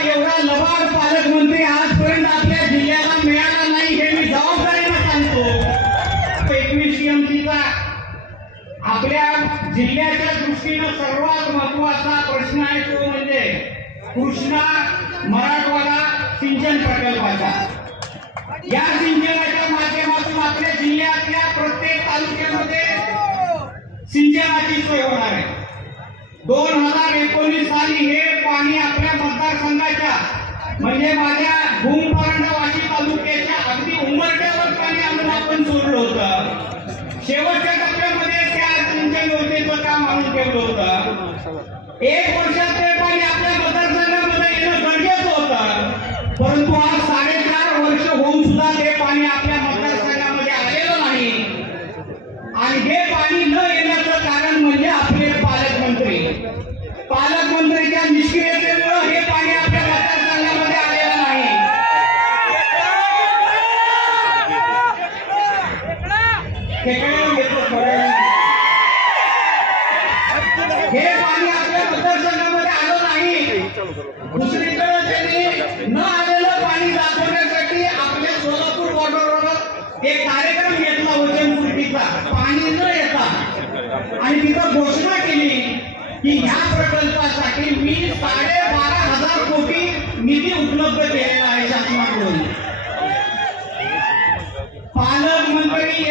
एवढा लबाड पालकमंत्री आजपर्यंत आपल्या जिल्ह्याला मिळाला नाही हे मी जबाबदारीने सांगतो। 21 टीएमसीचा आपल्या जिल्ह्याच्या दृष्टीने सर्वात महत्त्वाचा प्रश्न आहे तो म्हणजे कृष्णा मराठवाडा सिंचन प्रकल्पाचा। या सिंचनाच्या माध्यमातून आपल्या जिल्ह्यातल्या प्रत्येक तालुक्यामध्ये सिंचनाची सोय होणार आहे। 2019 साली हे पाणी आपल्या मतदारसंघाच्या म्हणजे माझ्या भूमपरंडवाशी तालुक्याच्या अगदी उंबरठ्यावर पाणी आणून आपण सोडलं होतं। शेवटच्या टप्प्यामध्ये त्या सिंचन योजनेचं काम आणून ठेवलं होतं। 1 वर्षात ते पाणी आपल्या मतदारसंघामध्ये येणं गरजेचं होतं, परंतु आज 4.5 वर्ष होऊन सुद्धा ते पाणी आपल्या मतदारसंघामध्ये आलेलं नाही। आणि हे पाणी न येण्याचं कारण म्हणजे आपले पालकमंत्रीच्या निष्क्रियतेमुळे हे पाणी आपल्या मतदारसंघामध्ये आलेलं नाही। हे पाणी आपल्या मतदारसंघामध्ये आलं नाही। दुसरीकडे त्यांनी न आलेलं पाणी दाखवण्यासाठी आपल्या सोलापूर बॉर्डरवर एक कार्यक्रम घेतला वचनपूर्तीचा पाणी न येता, आणि तिथं घोषणा केली की ह्या प्रकल्पासाठी मी 12,500 कोटी निधी उपलब्ध केलेला आहे शासनाकडून। पालकमंत्री